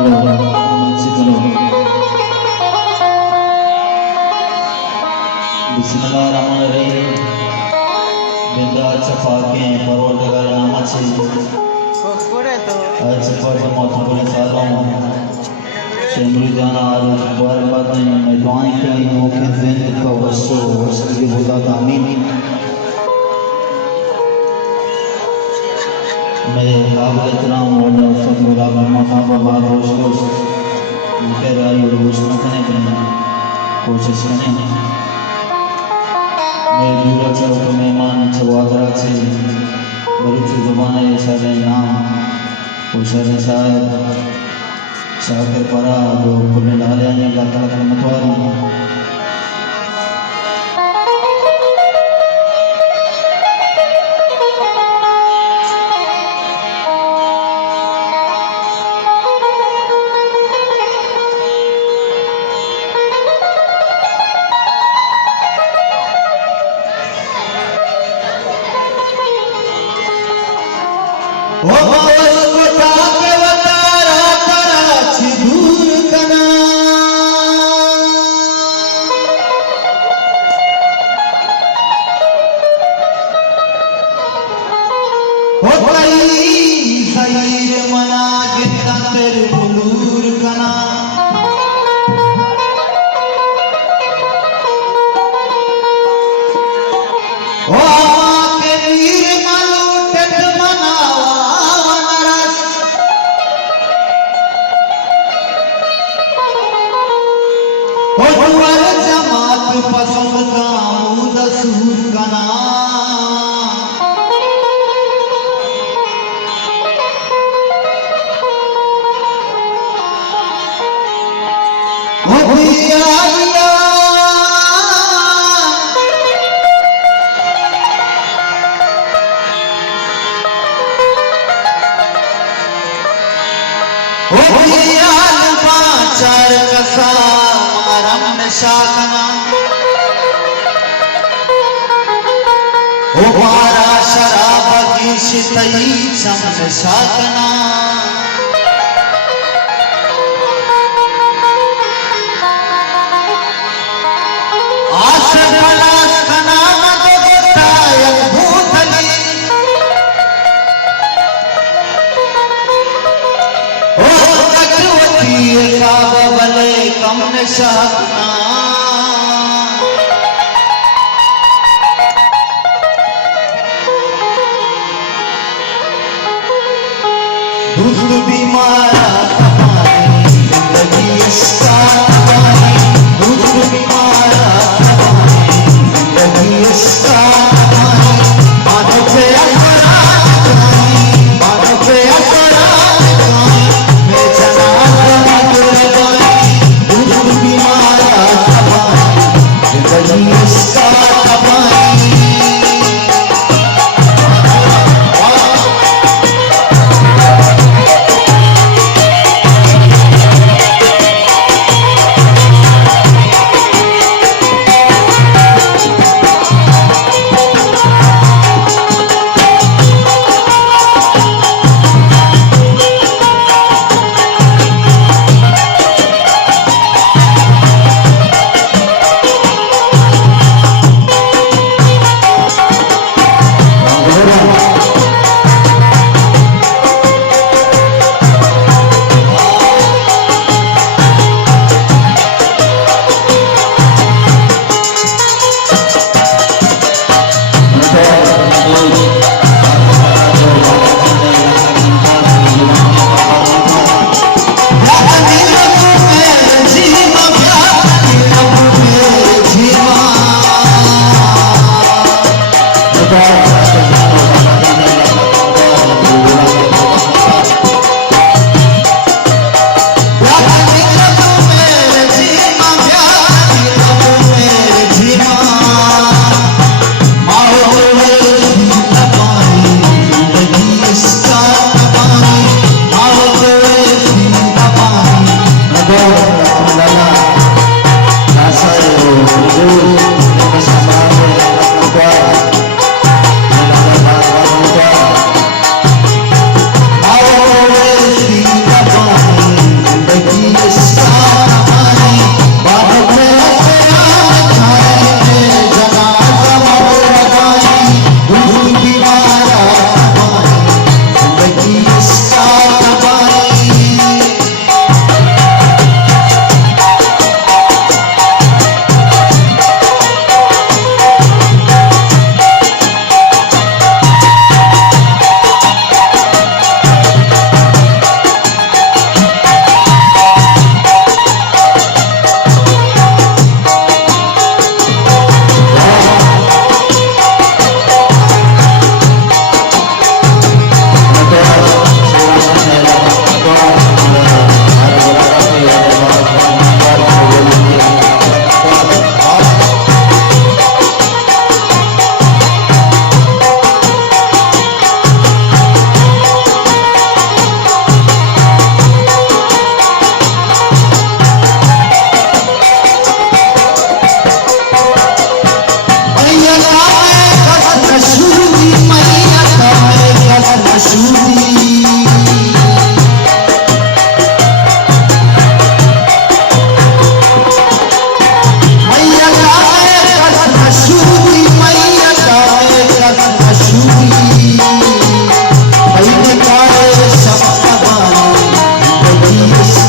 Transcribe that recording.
बिस्मिल्लाहिर्रहमानिर्रहीम। बिंदाच्या पाके परवरदिगार नामाचे आज सफर मौतुबले सालों शेमरी जाना आरोज मुबारकबाद नहीं मैं दुआएं करी मौके ज़िंद का वस्त्र की बुदा आमीन। मैं काबिल एहतराम मौलाना उस्ताद गुलाम मकाम बाबा रोश उनके राय और घोषणा करने की कोशिश करें। मैं दूरा चौक मेहमान चवादरा से बलूच ज़ुबान इरशाद नाम उशाद साहब शाकिर परा जो कुल लालियानी का तलक मतवारी पसंद का दसूर कना चार कसा मारम शाखना हमारा शराब की शितई चम शाखना आश पलास कना मत बताया भूतली ओ कटवती साब बले कम शाखना दुष्ट बीमारा हमारी जिंदगी इसका दुष्ट बीमारा हमारी जिंदगी इसका मानो पे असरात मानो पे असरात मैं जना दुष्ट बीमारा हमारी जिंदगी इसका Yes.